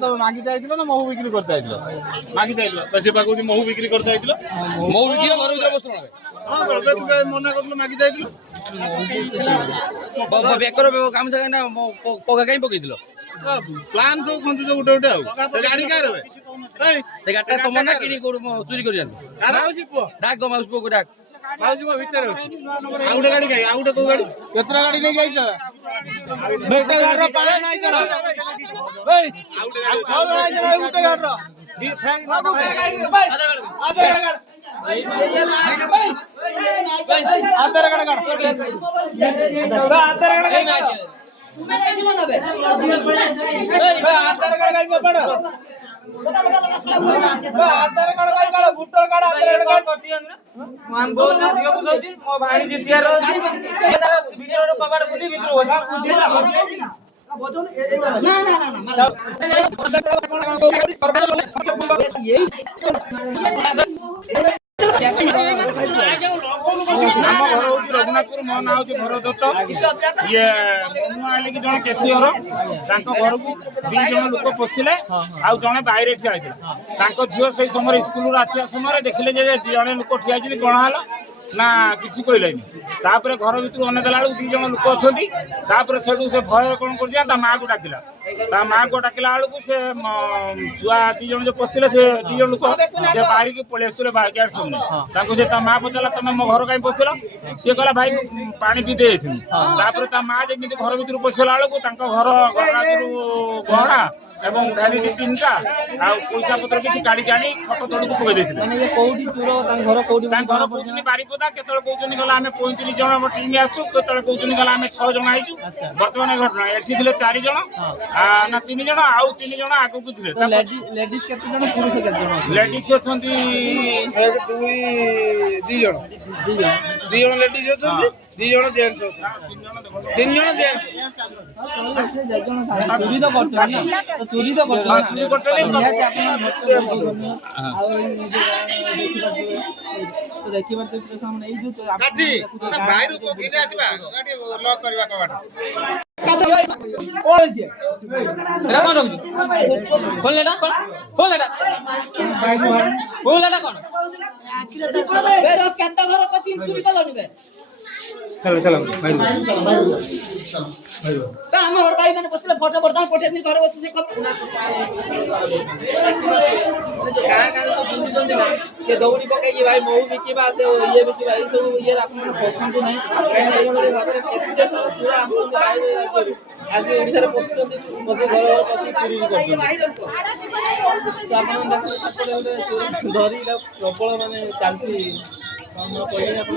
तो मागी जाइथिलो ना महू बिक्री करते आइथिलो मागी जाइथिलो तो से बाकू महू बिक्री करते आइथिलो महू बिक्री घर भीतर बसलो ना हां बे तू मना करलो मागी जाइथिलो बेकर काम से ना पगा कहीं पकईदिलो प्लान सब खंजु जो उठे उठे गाड़ी कार रे ए गाटा तुम ना किनी चोरी कर माउसी पुओ डाक दो माउसी पुओ को डाक माउसी पुओ भीतर आउटे गाड़ी काई आउटे को गाड़ी केतना गाड़ी नहीं गई छ बेटा गाड़ रो पाले नहीं चला ए आउटे गाड़ी उते गाड़ रो फैंग बाबू भाई आधार कार्ड आधार कार्ड तुम्हें देखिलो ना बे आधार कार्ड गाड़ी को पड़ आधार कार्ड गाड़ी काढ भुट्टो काढ आधार कार्ड करती है हम बोल ना दियो बोलती मो भाई जितिया रहती भीतर कबाड़ खुली भीतर हो ना ना ना रघुनाथपुर मो ना हूँ भर दत्त ये मुझे कि जन केसीयर घर को दी जन लोक पशिले आउ जड़े बाहर ठिया झील से समय स्कूल आसा समय देखिले जड़े लोक ठिया कौन है ना किसी कहलेनी तापर घर भर अनेकला बेलू दी जन लोक अच्छा से भय कौन कर माँ को डाकिला माँ को डाकिला बेलू से छुआ दी जन जो पशिले से दी जन लोक से बाहर की पलि आसुले गेट सामने से माँ पचारा तुम मो घर कहीं पशिल सी कहला भाई पानी पी दे माँ जमी घर भर पशिला बेलू घर गहना एवं भैनिटी 3टा पैसा पत्र किसी काढ़ी आनी खट तौक पकई घर कौन बारीपदा के कहते गला आम 35 जन टीम आसू के कहते गला आम 6 जन आईचु बर्तमान घटना एठी 4 जन ना 3 जन आउ 3 जन आगू थे लेडीज लेडीज अच्छा 2 जन लेडीज अच्छा 2 जन जेंट्स 3 जन जेंट्स चोरी तो करते चलो चलो भाई हमर भाई माने बसले फोटो बर्दान पठे दिन घर बस से का ये दौड़ी पके ये भाई मऊ बिकी बात ये बिकी भाई सब ये आपन पसंद नहीं केते सारा पूरा हम भाई आज ओडिसा रे पोस्ट बस घर बस चोरी कर आपन देखो धरी प्रबल माने चालती हम पहिले अपन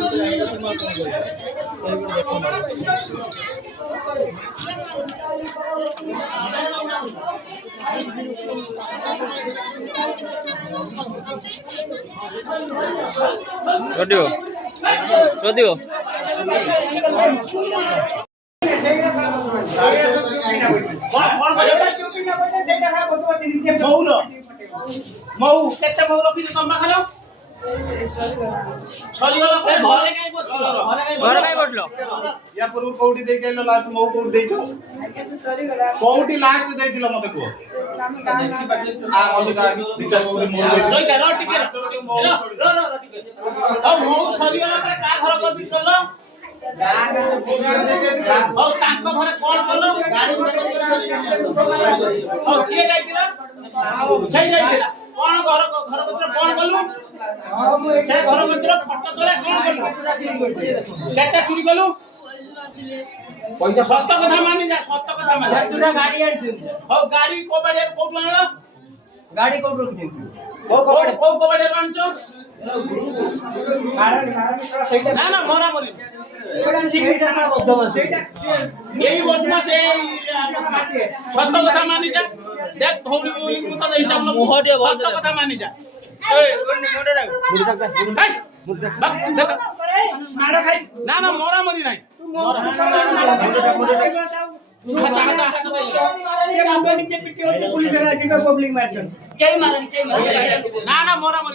रदियो रदियो मऊ केते मऊ रखि तम्बा खालो छली वाला घरे काई बसलो या पूर्व कोठी दे गेलो लास्ट मौ कोठी देइछो कोठी लास्ट देइथिलो मते को आ मसे का दिक्कत कोठी मौ रोई का रो टिके रो टिके अब मौ छली वाला पर का घर कर दिसलो और तांको घरे कोन कलो गाड़ी और किए जाइतिला छै जाइतिला कोन घर कत्र कोन कलु से घर भीतर फटो तले कोन कलु केते चोरी कलु पैसा सत्य कथा मानि जा सत्य कथा मानि तुरा गाड़ी आनछु हो गाड़ी को बडे को लाणो गाड़ी को रखि को बडे आनछु ना ना मोरा मोरी यही बदमाश सत्य कथा मानि जा देख भौरी बोली को तो हिसाब न सत्य कथा मानि जा ए मोडे डाक ना ना मोरा मोरी नहीं पुलिस पब्लिक मारछन ना ना मोरा मर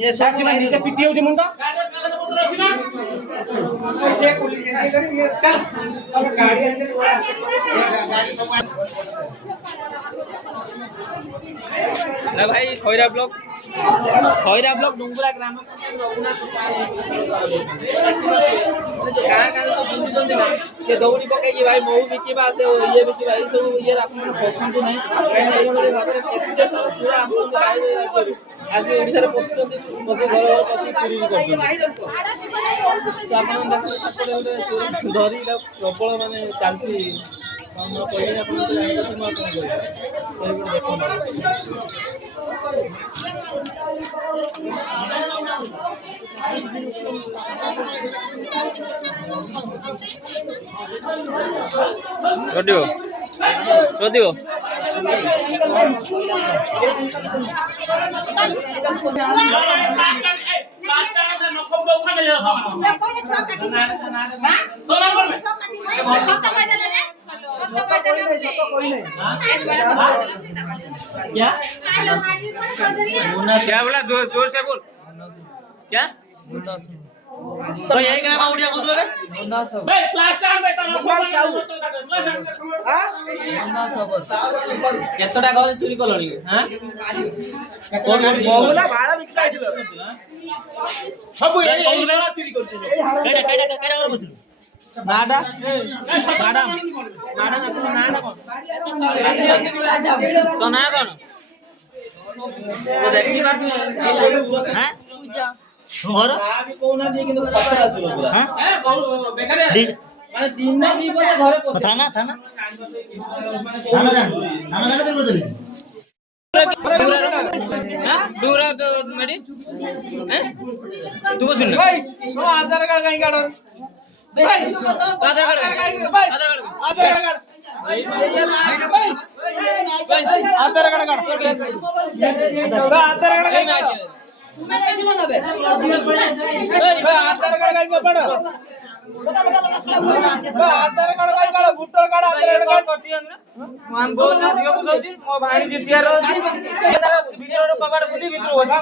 ये साथी में नीचे पिटी होती मुंडा से पुलिस ऐसे करी चल अब गाड़ी अंदर ना भाई खैरा ब्लॉक डुंगुरा ग्राम गाँ गाँ दौड़ी पकई भाई मऊ बिकवा ये बिकवा ये सब ये पसंद ना पूरा आज ओडिशा पशु पशु घर पशु चोरी धरी प्रबल माने चलती रदियो रदियो क्या बोला जोर से बोल क्या तो यही गाना उड़िया बोल बे बे प्लास्टर में ता केतटा घर चोरी कलणी हां बहुला भाड़ा बिकता है सब ये चोरी करछ केडा घर बसलु नाडा नाडा नाडा नाडा तो ना कोन वो देखि बात हां पूजा घर भी कोना दे कि पत्थर आतुल पूरा हां बेकार माने दिन ना भी बोले घरे पस थाना थाना थाना जान कर बोलली दूरा मेडी हैं तू सुन भाई को आधार कार्ड कहीं काढ आधार कार्ड आधार कार्ड आधार कार्ड काढ आधार कार्ड कहीं काढ आधार कार्ड कहीं पड आधार कार्ड कहीं काढ भोटर कार्ड आधार कार्ड हम बोल ना दियो बुझौती मो भाई जी तियार होती भीतर कबाड़ खुली भीतर हो ना